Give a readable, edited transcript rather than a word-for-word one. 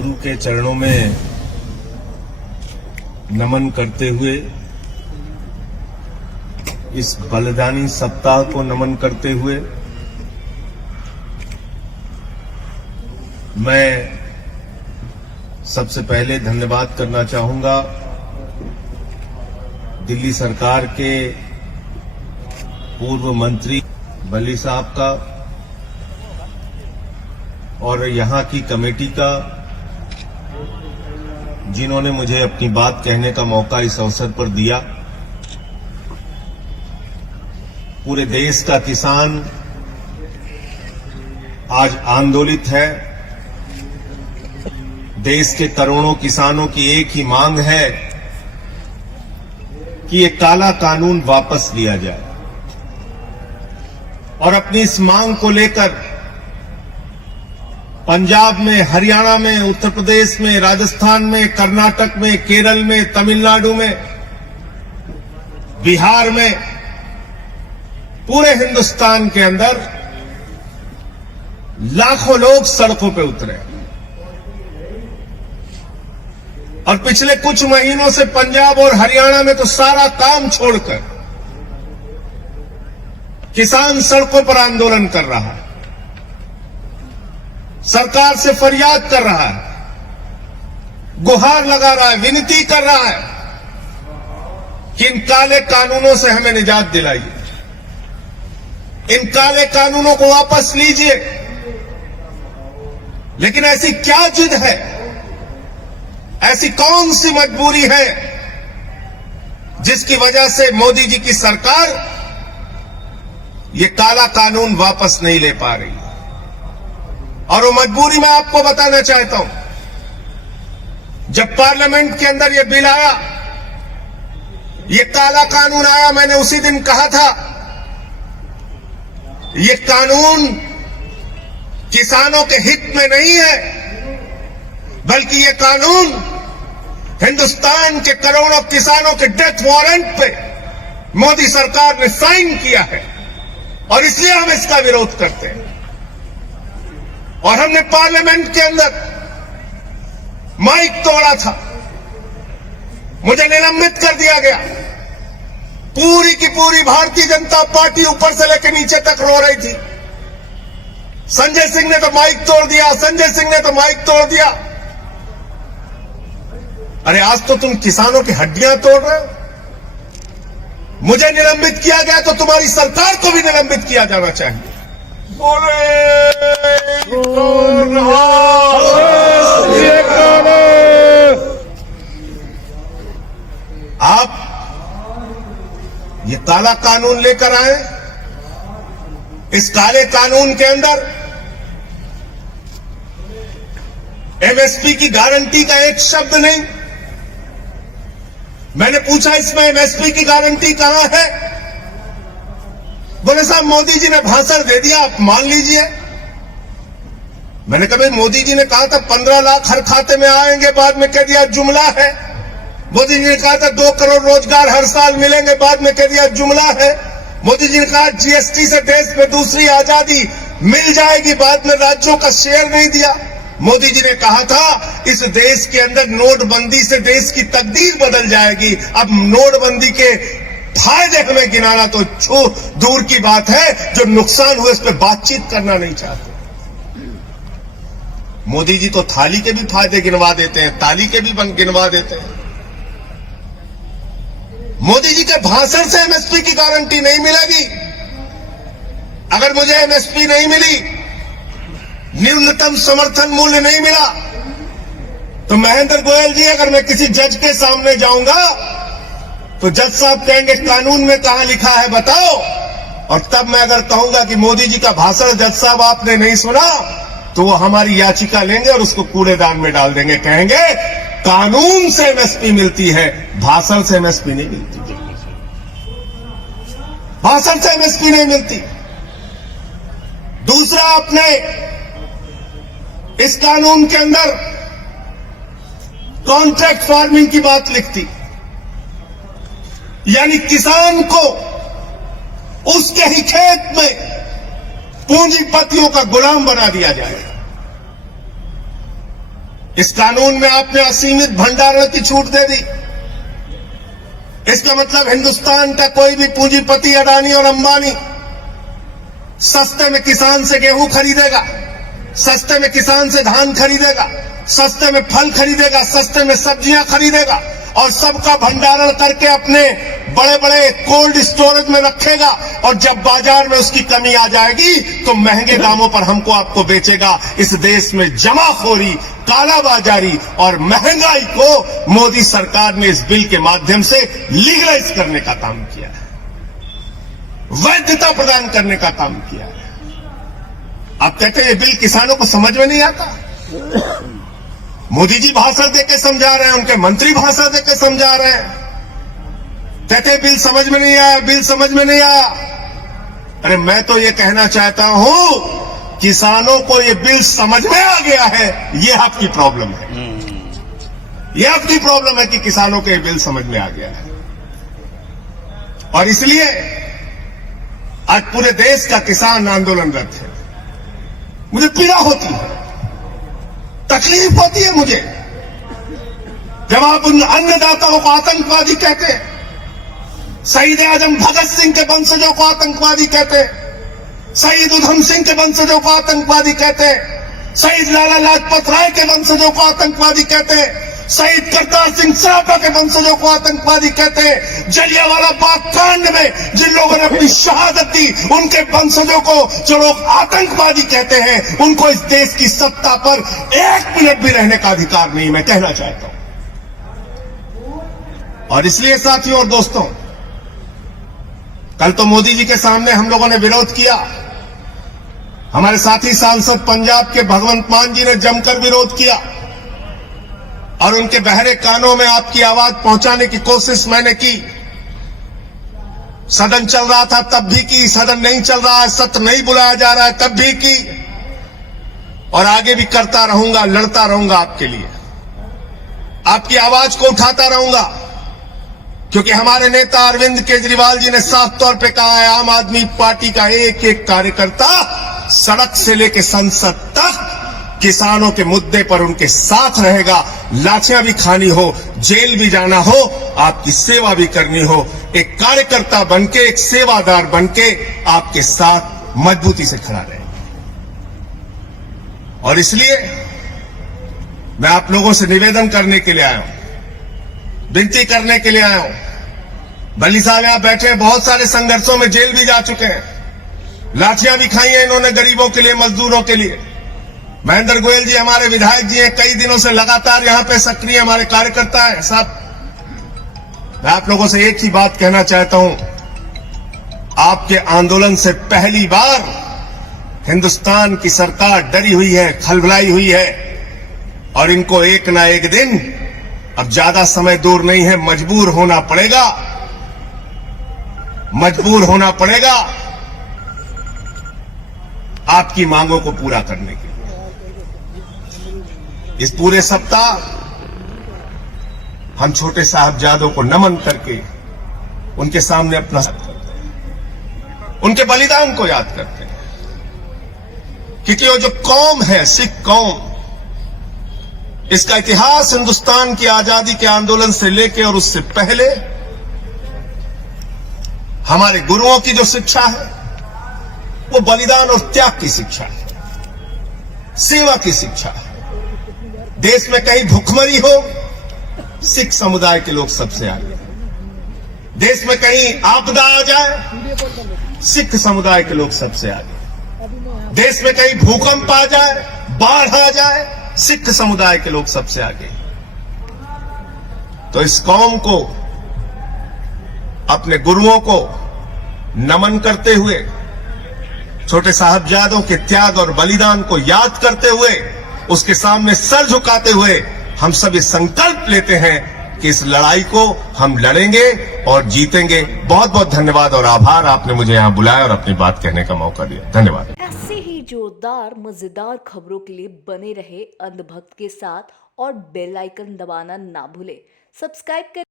गुरु के चरणों में नमन करते हुए, इस बलिदानी सप्ताह को नमन करते हुए मैं सबसे पहले धन्यवाद करना चाहूंगा दिल्ली सरकार के पूर्व मंत्री बली साहब का और यहां की कमेटी का, जिन्होंने मुझे अपनी बात कहने का मौका इस अवसर पर दिया। पूरे देश का किसान आज आंदोलित है। देश के करोड़ों किसानों की एक ही मांग है कि ये काला कानून वापस लिया जाए, और अपनी इस मांग को लेकर पंजाब में, हरियाणा में, उत्तर प्रदेश में, राजस्थान में, कर्नाटक में, केरल में, तमिलनाडु में, बिहार में, पूरे हिंदुस्तान के अंदर लाखों लोग सड़कों पे उतरे। और पिछले कुछ महीनों से पंजाब और हरियाणा में तो सारा काम छोड़कर किसान सड़कों पर आंदोलन कर रहा है, सरकार से फरियाद कर रहा है, गुहार लगा रहा है, विनती कर रहा है कि इन काले कानूनों से हमें निजात दिलाइए, इन काले कानूनों को वापस लीजिए। लेकिन ऐसी क्या जिद है, ऐसी कौन सी मजबूरी है जिसकी वजह से मोदी जी की सरकार ये काला कानून वापस नहीं ले पा रही? और वो मजबूरी मैं आपको बताना चाहता हूं। जब पार्लियामेंट के अंदर ये बिल आया, ये काला कानून आया, मैंने उसी दिन कहा था ये कानून किसानों के हित में नहीं है, बल्कि ये कानून हिंदुस्तान के करोड़ों किसानों के डेथ वारंट पे मोदी सरकार ने साइन किया है, और इसलिए हम इसका विरोध करते हैं। और हमने पार्लियामेंट के अंदर माइक तोड़ा था, मुझे निलंबित कर दिया गया। पूरी की पूरी भारतीय जनता पार्टी ऊपर से लेकर नीचे तक रो रही थी, संजय सिंह ने तो माइक तोड़ दिया, संजय सिंह ने तो माइक तोड़ दिया। अरे आज तो तुम किसानों की हड्डियां तोड़ रहे हो। मुझे निलंबित किया गया तो तुम्हारी सरकार को भी निलंबित किया जाना चाहिए। आप ये काला कानून लेकर आए, इस काले कानून के अंदर एमएसपी की गारंटी का एक शब्द नहीं। मैंने पूछा इसमें एमएसपी की गारंटी कहां है? बोले साहब मोदी जी ने भाषण दे दिया, आप मान लीजिए। मैंने कहा भाई मोदी जी ने कहा था 15 लाख हर खाते में आएंगे, बाद में कह दिया जुमला है। मोदी जी ने कहा था 2 करोड़ रोजगार हर साल मिलेंगे, बाद में कह दिया जुमला है। मोदी जी ने कहा जीएसटी से देश में दूसरी आजादी मिल जाएगी, बाद में राज्यों का शेयर नहीं दिया। मोदी जी ने कहा था इस देश के अंदर नोटबंदी से देश की तकदीर बदल जाएगी। अब नोटबंदी के फायदे हमें गिनाना तो दूर की बात है, जो नुकसान हुए उस पर बातचीत करना नहीं चाहते। मोदी जी तो थाली के भी फायदे गिनवा देते हैं, ताली के भी गिनवा देते हैं। मोदी जी के भाषण से एमएसपी की गारंटी नहीं मिलेगी। अगर मुझे एमएसपी नहीं मिली, न्यूनतम समर्थन मूल्य नहीं मिला, तो महेंद्र गोयल जी अगर मैं किसी जज के सामने जाऊंगा तो जज साहब कहेंगे कानून में कहां लिखा है बताओ। और तब मैं अगर कहूंगा कि मोदी जी का भाषण जज साहब आपने नहीं सुना, तो वो हमारी याचिका लेंगे और उसको कूड़ेदान में डाल देंगे। कहेंगे कानून से एमएसपी मिलती है, भाषण से एमएसपी नहीं मिलती, भाषण से एमएसपी नहीं मिलती। दूसरा, आपने इस कानून के अंदर कॉन्ट्रैक्ट फार्मिंग की बात लिखती, यानी किसान को उसके ही खेत में पूंजीपतियों का गुलाम बना दिया जाएगा। इस कानून में आपने असीमित भंडारण की छूट दे दी। इसका मतलब हिंदुस्तान का कोई भी पूंजीपति अडानी और अंबानी सस्ते में किसान से गेहूं खरीदेगा, सस्ते में किसान से धान खरीदेगा, सस्ते में फल खरीदेगा, सस्ते में सब्जियां खरीदेगा और सबका भंडारण करके अपने बड़े बड़े कोल्ड स्टोरेज में रखेगा और जब बाजार में उसकी कमी आ जाएगी तो महंगे दामों पर हमको आपको बेचेगा। इस देश में जमाखोरी, कालाबाजारी और महंगाई को मोदी सरकार ने इस बिल के माध्यम से लीगलाइज करने का काम किया है, वैधता प्रदान करने का काम किया है। आप कहते हैं ये बिल किसानों को समझ में नहीं आता। मोदी जी भाषण देके समझा रहे हैं, उनके मंत्री भाषण देके समझा रहे हैं, कहते बिल समझ में नहीं आया, बिल समझ में नहीं आया। अरे मैं तो ये कहना चाहता हूं किसानों को ये बिल समझ में आ गया है, ये आपकी प्रॉब्लम है। ये आपकी प्रॉब्लम है कि किसानों को ये बिल समझ में आ गया है और इसलिए आज पूरे देश का किसान आंदोलनरत है। मुझे पीड़ा होती है, तकलीफ होती है मुझे जब आप उन अन्नदाताओं को आतंकवादी कहते हैं, शहीद आजम भगत सिंह के वंशजों को आतंकवादी कहते हैं, शहीद उधम सिंह के वंशजों को आतंकवादी कहते हैं, शहीद लाला लाजपत राय के वंशजों को आतंकवादी कहते हैं, शहीद करतार सिंह सराफा के वंशजों को आतंकवादी कहते हैं। जलियांवाला बाग कांड में जिन लोगों ने अपनी शहादत दी उनके वंशजों को जो लोग आतंकवादी कहते हैं, उनको इस देश की सत्ता पर एक मिनट भी रहने का अधिकार नहीं, मैं कहना चाहता हूं। और इसलिए साथियों और दोस्तों, कल तो मोदी जी के सामने हम लोगों ने विरोध किया। हमारे साथी सांसद पंजाब के भगवंत मान जी ने जमकर विरोध किया और उनके बहरे कानों में आपकी आवाज पहुंचाने की कोशिश मैंने की। सदन चल रहा था तब भी की, सदन नहीं चल रहा है, सत्र नहीं बुलाया जा रहा है तब भी की और आगे भी करता रहूंगा, लड़ता रहूंगा आपके लिए, आपकी आवाज को उठाता रहूंगा, क्योंकि हमारे नेता अरविंद केजरीवाल जी ने साफ तौर पे कहा है आम आदमी पार्टी का एक एक कार्यकर्ता सड़क से लेकर संसद तक किसानों के मुद्दे पर उनके साथ रहेगा। लाठियां भी खानी हो, जेल भी जाना हो, आपकी सेवा भी करनी हो, एक कार्यकर्ता बनके, एक सेवादार बनके आपके साथ मजबूती से खड़ा रहेगा। और इसलिए मैं आप लोगों से निवेदन करने के लिए आया हूं, विनती करने के लिए आया हूं। बल्ली साहब यहां बैठे बहुत सारे संघर्षों में जेल भी जा चुके हैं, लाठियां भी खाई हैं इन्होंने गरीबों के लिए, मजदूरों के लिए। महेंद्र गोयल जी हमारे विधायक जी हैं, कई दिनों से लगातार यहां पे सक्रिय हमारे कार्यकर्ता हैं साहब। मैं आप लोगों से एक ही बात कहना चाहता हूं, आपके आंदोलन से पहली बार हिंदुस्तान की सरकार डरी हुई है, खलबलाई हुई है और इनको एक ना एक दिन, अब ज्यादा समय दूर नहीं है, मजबूर होना पड़ेगा, मजबूर होना पड़ेगा आपकी मांगों को पूरा करने के लिए। इस पूरे सप्ताह हम छोटे साहबजादों को नमन करके उनके सामने अपना उनके बलिदान को याद करते हैं, क्योंकि वो जो कौम है, सिख कौम, इसका इतिहास हिंदुस्तान की आजादी के आंदोलन से लेकर और उससे पहले हमारे गुरुओं की जो शिक्षा है वो बलिदान और त्याग की शिक्षा है, सेवा की शिक्षा है। देश में कहीं भुखमरी हो, सिख समुदाय के लोग सबसे आगे। देश में कहीं आपदा आ जाए, सिख समुदाय के लोग सबसे आगे। देश में कहीं भूकंप आ जाए, बाढ़ आ जाए, सिख समुदाय के लोग सबसे आगे। तो इस कौम को, अपने गुरुओं को नमन करते हुए, छोटे साहबजादों के त्याग और बलिदान को याद करते हुए, उसके सामने सर झुकाते हुए हम सब ये संकल्प लेते हैं कि इस लड़ाई को हम लड़ेंगे और जीतेंगे। बहुत बहुत धन्यवाद और आभार, आपने मुझे यहां बुलाया और अपनी बात कहने का मौका दिया। धन्यवाद। ऐसे ही जोरदार मजेदार खबरों के लिए बने रहे अंधभक्त के साथ और बेल आइकन दबाना ना भूले। सब्सक्राइब कर